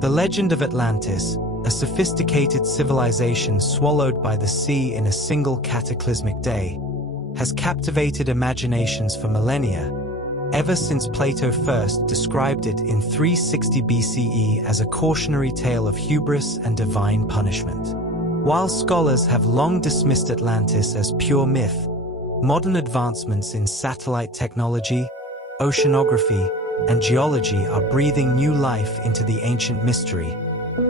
The legend of Atlantis, a sophisticated civilization swallowed by the sea in a single cataclysmic day, has captivated imaginations for millennia, ever since Plato first described it in 360 BCE as a cautionary tale of hubris and divine punishment. While scholars have long dismissed Atlantis as pure myth, modern advancements in satellite technology, oceanography, and geology are breathing new life into the ancient mystery,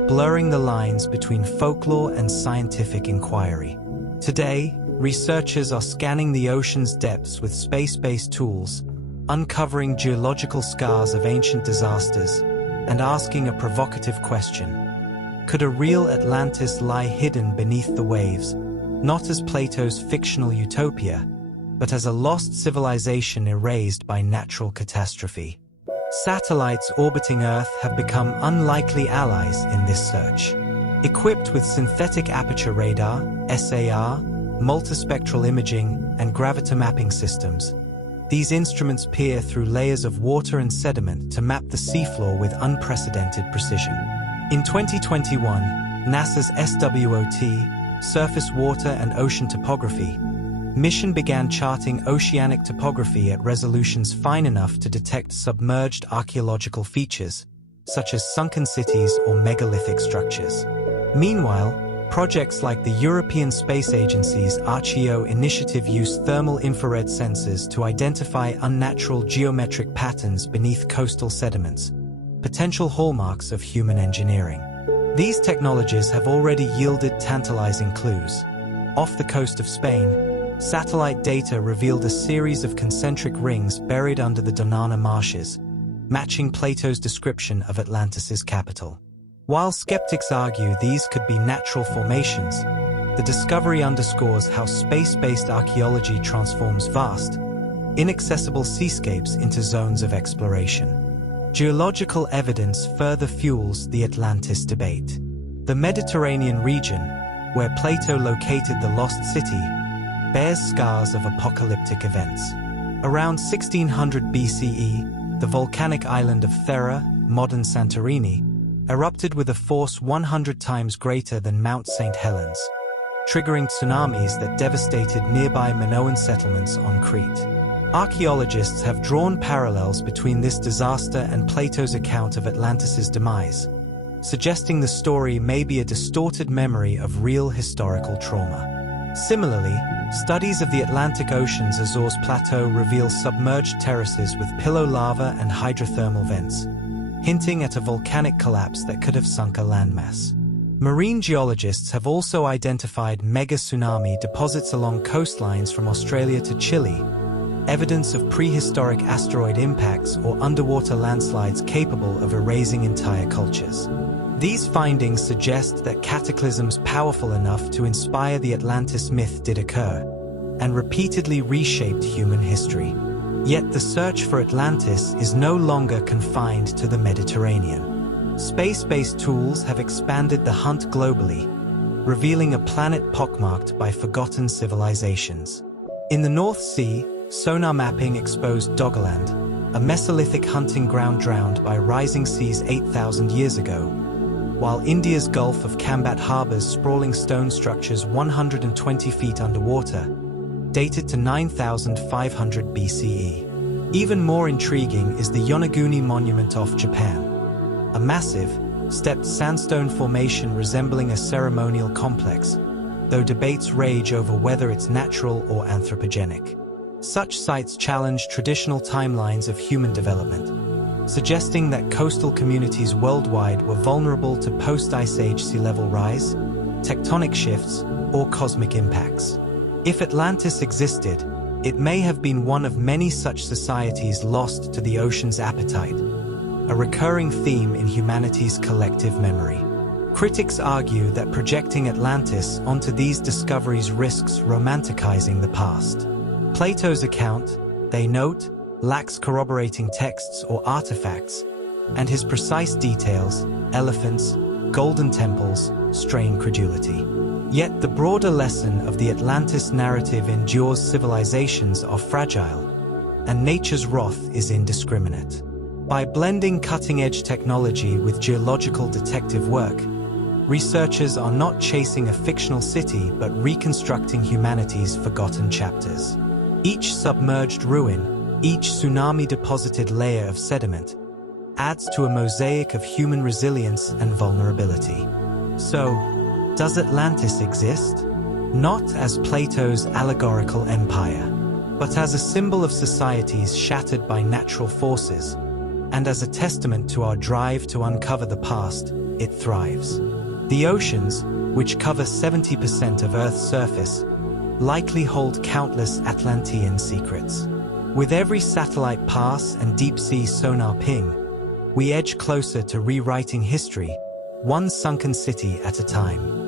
blurring the lines between folklore and scientific inquiry. Today, researchers are scanning the ocean's depths with space-based tools, uncovering geological scars of ancient disasters, and asking a provocative question. Could a real Atlantis lie hidden beneath the waves, not as Plato's fictional utopia, but as a lost civilization erased by natural catastrophe? Satellites orbiting Earth have become unlikely allies in this search. Equipped with synthetic aperture radar, SAR, multispectral imaging, and graviton-mapping systems, these instruments peer through layers of water and sediment to map the seafloor with unprecedented precision. In 2021, NASA's SWOT, Surface Water and Ocean Topography, mission began charting oceanic topography at resolutions fine enough to detect submerged archaeological features, such as sunken cities or megalithic structures. Meanwhile, projects like the European Space Agency's ArchaeO initiative use thermal infrared sensors to identify unnatural geometric patterns beneath coastal sediments, potential hallmarks of human engineering. These technologies have already yielded tantalizing clues. Off the coast of Spain, satellite data revealed a series of concentric rings buried under the Donana marshes, matching Plato's description of Atlantis's capital. While skeptics argue these could be natural formations, the discovery underscores how space-based archaeology transforms vast, inaccessible seascapes into zones of exploration. Geological evidence further fuels the Atlantis debate. The Mediterranean region, where Plato located the lost city, bears scars of apocalyptic events. Around 1600 BCE, the volcanic island of Thera, modern Santorini, erupted with a force 100 times greater than Mount St. Helens, triggering tsunamis that devastated nearby Minoan settlements on Crete. Archaeologists have drawn parallels between this disaster and Plato's account of Atlantis's demise, suggesting the story may be a distorted memory of real historical trauma. Similarly, studies of the Atlantic Ocean's Azores Plateau reveal submerged terraces with pillow lava and hydrothermal vents, hinting at a volcanic collapse that could have sunk a landmass. Marine geologists have also identified mega-tsunami deposits along coastlines from Australia to Chile, evidence of prehistoric asteroid impacts or underwater landslides capable of erasing entire cultures. These findings suggest that cataclysms powerful enough to inspire the Atlantis myth did occur, and repeatedly reshaped human history. Yet the search for Atlantis is no longer confined to the Mediterranean. Space-based tools have expanded the hunt globally, revealing a planet pockmarked by forgotten civilizations. In the North Sea, sonar mapping exposed Doggerland, a Mesolithic hunting ground drowned by rising seas 8,000 years ago, while India's Gulf of Khambhat harbors sprawling stone structures 120 feet underwater, dated to 9,500 BCE. Even more intriguing is the Yonaguni Monument off Japan, a massive, stepped sandstone formation resembling a ceremonial complex, though debates rage over whether it's natural or anthropogenic. Such sites challenge traditional timelines of human development, suggesting that coastal communities worldwide were vulnerable to post-Ice Age sea level rise, tectonic shifts, or cosmic impacts. If Atlantis existed, it may have been one of many such societies lost to the ocean's appetite, a recurring theme in humanity's collective memory. Critics argue that projecting Atlantis onto these discoveries risks romanticizing the past. Plato's account, they note, lacks corroborating texts or artifacts, and his precise details, elephants, golden temples, strain credulity. Yet the broader lesson of the Atlantis narrative endures: civilizations are fragile, and nature's wrath is indiscriminate. By blending cutting-edge technology with geological detective work, researchers are not chasing a fictional city but reconstructing humanity's forgotten chapters. Each submerged ruin, each tsunami-deposited layer of sediment, adds to a mosaic of human resilience and vulnerability. So, does Atlantis exist? Not as Plato's allegorical empire, but as a symbol of societies shattered by natural forces, and as a testament to our drive to uncover the past, it thrives. The oceans, which cover 70% of Earth's surface, likely hold countless Atlantean secrets. With every satellite pass and deep-sea sonar ping, we edge closer to rewriting history, one sunken city at a time.